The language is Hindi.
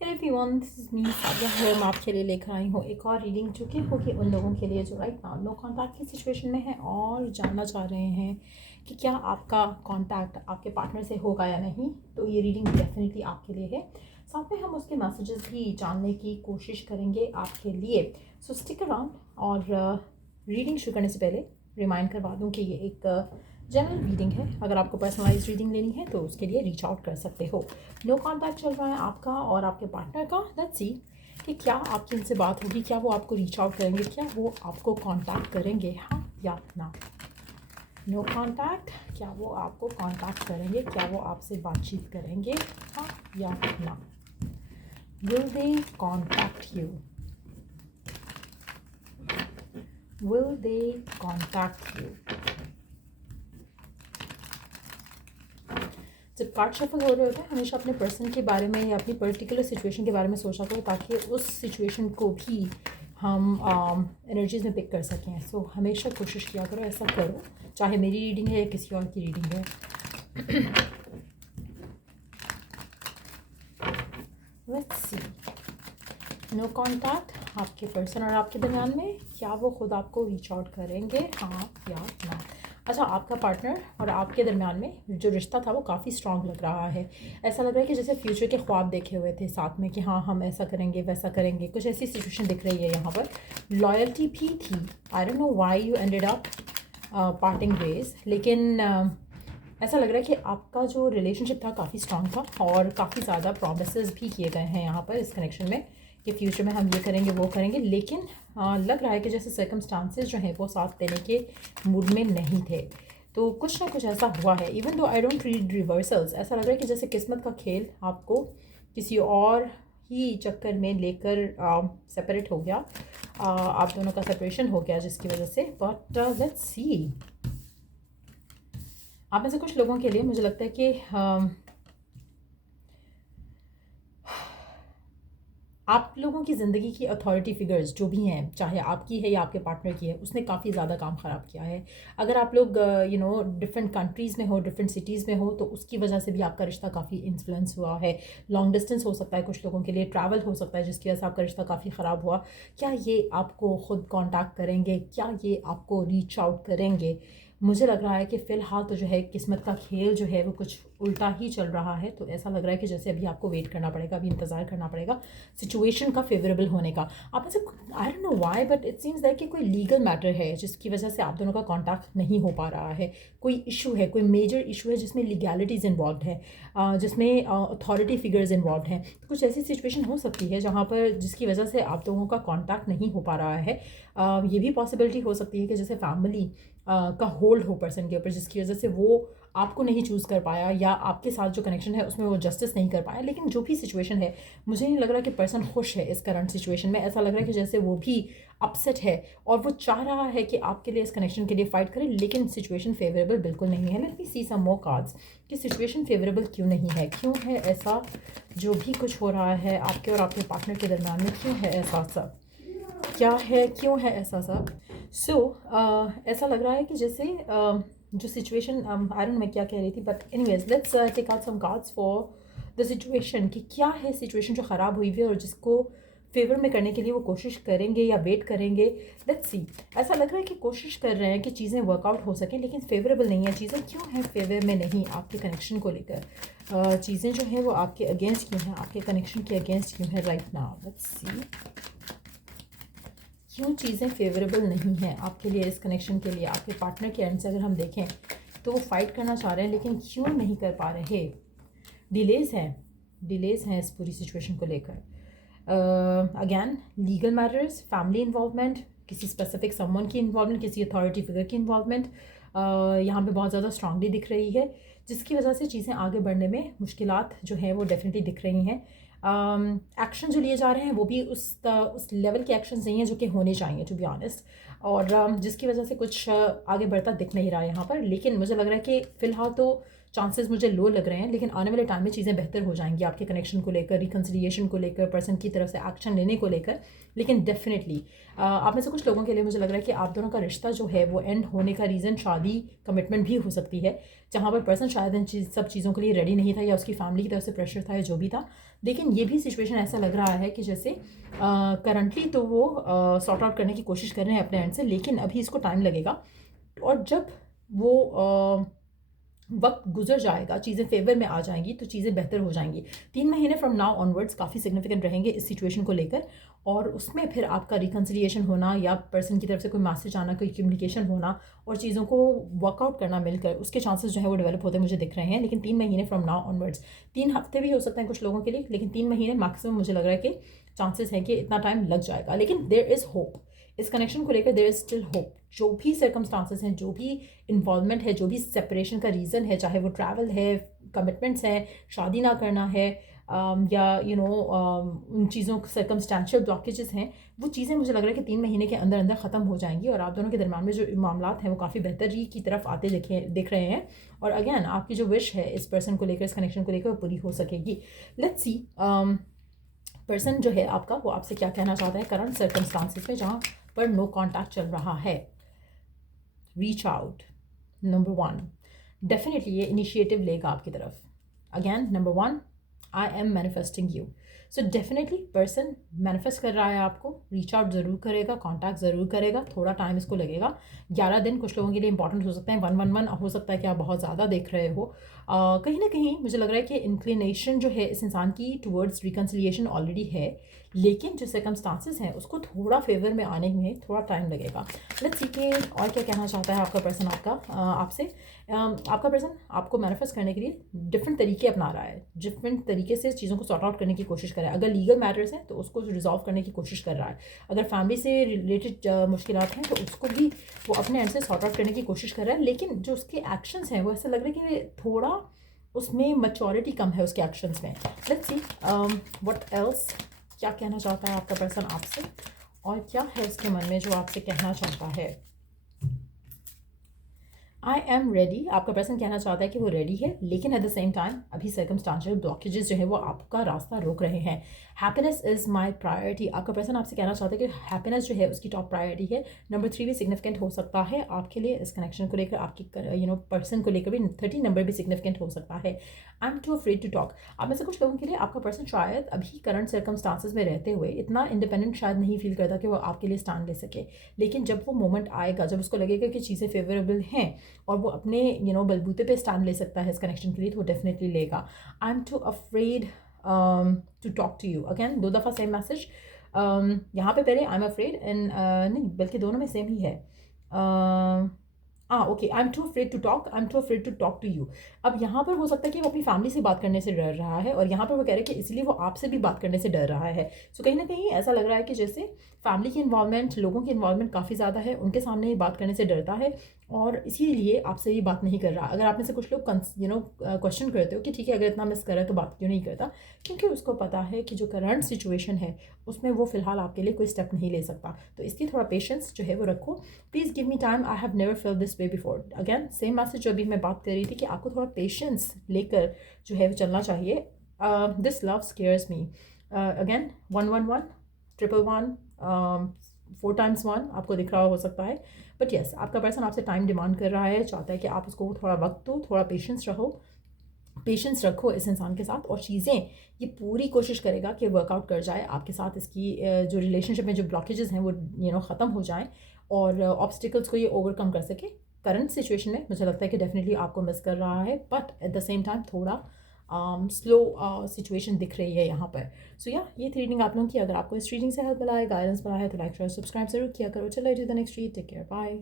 Everyone, this is me Sadia here. मैं आपके लिए लेकर आई हूँ एक और रीडिंग जो कि होगी उन लोगों के लिए जो राइट नाउ नो कॉन्टैक्ट की सिचुएशन में है और जानना चाह रहे हैं कि क्या आपका कॉन्टैक्ट आपके पार्टनर से होगा या नहीं। तो ये रीडिंग डेफिनेटली आपके लिए है। साथ में हम उसके मैसेजेस भी जानने की कोशिश करेंगे आपके लिए। सो स्टिक अराउंड। और रीडिंग शुरू करने से पहले रिमाइंड करवा दूँ कि ये एक जनरल रीडिंग है। अगर आपको पर्सनलाइज रीडिंग लेनी है तो उसके लिए रीच आउट कर सकते हो। नो कॉन्टैक्ट चल रहा है आपका और आपके पार्टनर का। लेट्स सी कि क्या आपकी इनसे बात होगी, क्या वो आपको रीच आउट करेंगे, क्या वो आपको कॉन्टैक्ट करेंगे, हाँ या ना। नो कॉन्टैक्ट, क्या वो आपको कॉन्टैक्ट करेंगे, क्या वो आपसे बातचीत करेंगे, हाँ या ना। Will they contact you? Will they contact you? जब कार्ड शफल हो रहे होते हैं हमेशा अपने पर्सन के बारे में या अपनी पर्टिकुलर सिचुएशन के बारे में सोचा करो ताकि उस सिचुएशन को भी हम एनर्जीज में पिक कर सकें। सो हमेशा कोशिश किया करो, ऐसा करो, चाहे मेरी रीडिंग है या किसी और की रीडिंग है। Let's see. नो कॉन्टैक्ट आपके पर्सन और आपके दरमियान में, क्या वो खुद आपको रीच आउट करेंगे, हाँ या ना। अच्छा, आपका पार्टनर और आपके दरमियान में जो रिश्ता था वो काफ़ी स्ट्रॉन्ग लग रहा है। ऐसा लग रहा है कि जैसे फ्यूचर के ख्वाब देखे हुए थे साथ में कि हाँ हम ऐसा करेंगे वैसा करेंगे, कुछ ऐसी सिचुएशन दिख रही है यहाँ पर। लॉयल्टी भी थी। I don't know why you ended up parting ways, लेकिन ऐसा लग रहा है कि आपका जो रिलेशनशिप था काफ़ी स्ट्रॉन्ग था और काफ़ी ज़्यादा प्रॉमिसेस भी किए गए हैं यहाँ पर इस कनेक्शन में कि फ्यूचर में हम ये करेंगे वो करेंगे। लेकिन लग रहा है कि जैसे सर्कमस्टांसेस जो हैं वो साथ देने के मूड में नहीं थे। तो कुछ ना कुछ ऐसा हुआ है। Even though I don't read reversals, ऐसा लग रहा है कि जैसे किस्मत का खेल आपको किसी और ही चक्कर में लेकर सेपरेट हो गया। आप दोनों का सेपरेशन हो गया जिसकी वजह से। बट लेट्स सी, आप में से कुछ लोगों के लिए मुझे लगता है कि आप लोगों की ज़िंदगी की अथॉरिटी फिगर्स जो भी हैं, चाहे आपकी है या आपके पार्टनर की है, उसने काफ़ी ज़्यादा काम ख़राब किया है। अगर आप लोग डिफरेंट कंट्रीज़ में हो, डिफरेंट सिटीज़ में हो, तो उसकी वजह से भी आपका रिश्ता काफ़ी इन्फ्लुएंस हुआ है। लॉन्ग डिस्टेंस हो सकता है कुछ लोगों के लिए, ट्रैवल हो सकता है जिसकी वजह से आपका रिश्ता काफ़ी ख़राब हुआ। क्या ये आपको ख़ुद कॉन्टैक्ट करेंगे, क्या ये आपको रीच आउट करेंगे? मुझे लग रहा है कि फ़िलहाल तो जो है किस्मत का खेल जो है वो कुछ उल्टा ही चल रहा है। तो ऐसा लग रहा है कि जैसे अभी आपको वेट करना पड़ेगा, अभी इंतज़ार करना पड़ेगा सिचुएशन का फेवरेबल होने का। आप में से आई don't know why but it seems like कि कोई लीगल मैटर है जिसकी वजह से आप दोनों का कॉन्टैक्ट नहीं हो पा रहा है। कोई इशू है, कोई मेजर इशू है जिसमें लीगैलिटीज़ इन्वॉल्व है, जिसमें अथॉरिटी फिगर्स इन्वॉल्व हैं। तो कुछ ऐसी सिचुएशन हो सकती है जहाँ पर जिसकी वजह से आप दोनों का कॉन्टैक्ट नहीं हो पा रहा है। ये भी पॉसिबिलिटी हो सकती है कि जैसे फैमिली का होल्ड हो पर्सन के ऊपर जिसकी वजह से वो आपको नहीं चूज़ कर पाया या आपके साथ जो कनेक्शन है उसमें वो जस्टिस नहीं कर पाया। लेकिन जो भी सिचुएशन है, मुझे नहीं लग रहा कि पर्सन खुश है इस करंट सिचुएशन में। ऐसा लग रहा है कि जैसे वो भी अपसेट है और वो चाह रहा है कि आपके लिए इस कनेक्शन के लिए फ़ाइट करे, लेकिन सिचुएशन फेवरेबल बिल्कुल नहीं है। लेट मी सी सम मोर कार्ड्स कि सिचुएशन फेवरेबल क्यों नहीं है, क्यों है ऐसा। जो भी कुछ हो रहा है आपके और आपके पार्टनर के दरमियान में, क्यों है ऐसा सब, क्या है, क्यों है ऐसा सब। सो ऐसा लग रहा है कि जैसे जो सिचुएशन, आई डोंट मैं क्या कह रही थी, but anyways let's take out some cards for the situation कि क्या है सिचुएशन जो ख़राब हुई हुई है और जिसको फेवर में करने के लिए वो कोशिश करेंगे या वेट करेंगे। Let's see. ऐसा लग रहा है कि कोशिश कर रहे हैं कि चीज़ें वर्कआउट हो सकें, लेकिन फेवरेबल नहीं है चीज़ें। क्यों है फेवर में नहीं आपके कनेक्शन को लेकर? चीज़ें जो हैं वो आपके अगेंस्ट क्यों हैं, आपके कनेक्शन के अगेंस्ट क्यों है राइट नाउ? लेट्स सी, क्यों चीज़ें फेवरेबल नहीं हैं आपके लिए इस कनेक्शन के लिए। आपके पार्टनर के एंड से अगर हम देखें तो वो फाइट करना चाह रहे हैं लेकिन क्यों नहीं कर पा रहे? डिलेज़ हैं इस पूरी सिचुएशन को लेकर। Again legal matters, family involvement, किसी स्पेसिफिक समवन की इन्वॉल्वमेंट, किसी अथॉरिटी फिगर की इन्वॉल्वमेंट यहाँ पे बहुत ज़्यादा स्ट्रांगली दिख रही है, जिसकी वजह से चीज़ें आगे बढ़ने में मुश्किलात जो हैं वो डेफिनेटली दिख रही हैं। एक्शन जो लिए जा रहे हैं वो भी उस लेवल के एक्शंस नहीं हैं जो कि होने चाहिए टू बी ऑनेस्ट। और जिसकी वजह से कुछ आगे बढ़ता दिख नहीं रहा है यहाँ पर। लेकिन मुझे लग रहा है कि फ़िलहाल तो चांसेस मुझे लो लग रहे हैं, लेकिन आने वाले टाइम में चीज़ें बेहतर हो जाएंगी आपके कनेक्शन को लेकर, रिकन्सिलिएशन को लेकर, पर्सन की तरफ से एक्शन लेने को लेकर। लेकिन डेफिनेटली आप में से कुछ लोगों के लिए मुझे लग रहा है कि आप दोनों का रिश्ता जो है वो एंड होने का रीज़न शादी, कमिटमेंट भी हो सकती है, जहाँ पर पर्सन शायद इन सब चीज़ों के लिए रेडी नहीं था, या उसकी फैमिली की तरफ से प्रेशर था, या जो भी था। लेकिन ये भी सिचुएशन ऐसा लग रहा है कि जैसे करंटली तो वो सॉर्ट आउट करने की कोशिश कर रहे हैं अपने एंड से, लेकिन अभी इसको टाइम लगेगा। और जब वो वक्त गुजर जाएगा, चीज़ें फेवर में आ जाएंगी, तो चीज़ें बेहतर हो जाएंगी। 3 महीने फ्रॉम नाउ ऑनवर्ड्स काफ़ी सिग्निफिकेंट रहेंगे इस सिचुएशन को लेकर, और उसमें फिर आपका रिकन्सिलिएशन होना, या पर्सन की तरफ से कोई मैसेज आना, कोई कम्युनिकेशन होना, और चीज़ों को वर्कआउट करना मिलकर, उसके चांसेस जो है वो डेवलप होते मुझे दिख रहे हैं। लेकिन 3 महीने फ्रॉम नाउ ऑनवर्ड्स, 3 हफ्ते भी हो सकते हैं कुछ लोगों के लिए, लेकिन 3 महीने मैक्सिमम मुझे लग रहा है कि चांसेस हैं कि इतना टाइम लग जाएगा। लेकिन देयर इज़ होप, इस कनेक्शन को लेकर देयर इज स्टिल होप। जो भी सर्कमस्टांसेस हैं, जो भी इन्वॉल्वमेंट है, जो भी सेपरेशन का रीज़न है, चाहे वो ट्रैवल है, कमिटमेंट्स हैं, शादी ना करना है, या उन चीज़ों सर्कमस्टेंशियल ब्लॉकेजेस हैं, वो चीज़ें मुझे लग रहा है कि 3 महीने के अंदर अंदर ख़त्म हो जाएंगी, और आप दोनों के दरम्यान में जो मामला हैं वो काफ़ी बेहतरी की तरफ आते दिख रहे हैं। और अगेन आपकी जो विश है इस पर्सन को लेकर, इस कनेक्शन को लेकर, वो पूरी हो सकेगी। लेट्स सी पर्सन जो है आपका, वो आपसे क्या कहना चाहता है करंट सर्कमस्टांसेस में, जहाँ पर नो कॉन्टैक्ट चल रहा है। रीच आउट, नंबर 1, डेफिनेटली ये इनिशिएटिव लेगा आपकी तरफ। Again number 1, I am manifesting you. So definitely person manifest कर रहा है आपको, रीच आउट ज़रूर करेगा, कॉन्टैक्ट ज़रूर करेगा, थोड़ा टाइम इसको लगेगा। 11 दिन कुछ लोगों के लिए इंपॉर्टेंट हो सकते हैं, 111 हो सकता है कि आप बहुत ज़्यादा देख रहे हो। कहीं ना कहीं मुझे लग रहा है कि इंक्लिनेशन जो है इस इंसान की टुवर्ड्स रिकन्सिलिएशन ऑलरेडी है, लेकिन जो सर्कमस्टांसेस हैं उसको थोड़ा फेवर में आने में थोड़ा टाइम लगेगा। लेट्स सी कि और क्या कहना चाहता है आपका पर्सन आपसे। आपका पर्सन आपको मैनिफेस्ट करने के लिए डिफरेंट तरीके अपना रहा है, डिफरेंट तरीके से चीज़ों को सॉर्ट आउट करने की कोशिश कर रहा है। अगर लीगल मैटर्स हैं तो उसको रिजॉल्व करने की कोशिश कर रहा है, अगर फैमिली से रिलेटेड मुश्किलात हैं तो उसको भी वो अपने एंड से सॉर्ट आउट करने की कोशिश कर रहा है। लेकिन जो उसके एक्शंस हैं वो ऐसा लग रहा है कि थोड़ा उसमें मैच्योरिटी कम है उसके एक्शंस में। लेट्स सी व्हाट एल्स, क्या कहना चाहता है आपका पर्सन आपसे, और क्या है उसके मन में जो आपसे कहना चाहता है। आई एम रेडी, आपका पर्सन कहना चाहता है कि वो रेडी है, लेकिन एट द सेम टाइम अभी सर्कमस्टांशियल ब्लॉकेजेस जो है वो आपका रास्ता रोक रहे हैं। हैप्पीनेस इज़ माई प्रायोरिटी, आपका पर्सन आपसे कहना चाहता है कि हैप्पीनेस जो है उसकी टॉप प्रायोरिटी है। नंबर 3 भी सिग्निफिकेंट हो सकता है आपके लिए, इस कनेक्शन को लेकर, आपकी पर्सन को लेकर भी 13 नंबर भी सिग्निफिकेंट हो सकता है। I am too afraid to talk, आप में से कुछ लोगों के लिए आपका पर्सन शायद अभी करंट सर्कमस्टांसेस में रहते हुए इतना इंडिपेंडेंट शायद नहीं फील करता कि वो आपके लिए स्टैंड ले सके, लेकिन जब वो मोमेंट आएगा, जब उसको लगेगा कि चीज़ें फेवरेबल हैं और वो अपने बलबूते पे स्टैंड ले सकता है इस कनेक्शन के लिए, तो वो डेफिनेटली लेगा। I am too afraid to talk to you, again 2 दफ़ा सेम मैसेज। यहाँ पे पहले आई एम अफ्रेड एंड नहीं, बल्कि दोनों में सेम ही है। Okay, I am too afraid to talk, I am too afraid to talk to you. अब यहाँ पर हो सकता है कि वो अपनी फैमिली से बात करने से डर रहा है, और यहाँ पर वो कह रहे हैं कि इसलिए वो आपसे भी बात करने से डर रहा है। सो कहीं ना कहीं ऐसा लग रहा है कि जैसे फैमिली की इन्वॉल्वमेंट, लोगों की इन्वॉल्वमेंट काफ़ी ज़्यादा है, उनके सामने बात करने से डरता है, और इसीलिए आपसे भी बात नहीं कर रहा। अगर आप में से कुछ लोग क्वेश्चन करते हो कि ठीक है, अगर इतना मिस कर रहा है तो बात क्यों नहीं करता, क्योंकि उसको पता है कि जो करंट सिचुएशन है उसमें वो फ़िलहाल आपके लिए कोई स्टेप नहीं ले सकता। तो इसकी थोड़ा पेशेंस जो है वो रखो। Please give me time, I have never felt this way before. Again same message जो अभी मैं बात कर रही थी कि आपको थोड़ा पेशेंस लेकर जो है वो चलना चाहिए। This love scares me, again 111 111 4 times 1 आपको दिख रहा हो सकता है, बट येस आपका पर्सन आपसे टाइम डिमांड कर रहा है, चाहता है कि आप उसको थोड़ा वक्त दो, थोड़ा पेशेंस रखो इस इंसान के साथ, और चीज़ें ये पूरी कोशिश करेगा कि वर्कआउट कर जाए आपके साथ, इसकी जो रिलेशनशिप में जो ब्लॉकेजेस हैं वो ख़त्म हो जाएं, और ऑब्स्टिकल्स को ये ओवरकम कर सके। करंट सिचुएशन में मुझे लगता है कि डेफिनेटली आपको मिस कर रहा है, but at the same time थोड़ा स्लो सिचुएशन दिख रही है यहाँ पर। सो या ये थी रीडिंग आप लोगों की। अगर आपको इस रीडिंग से हेल्प मिला है, गाइडेंस मिला है, तो लाइक शेयर सब्सक्राइब जरूर किया करो। चलो to the next read, take care, bye.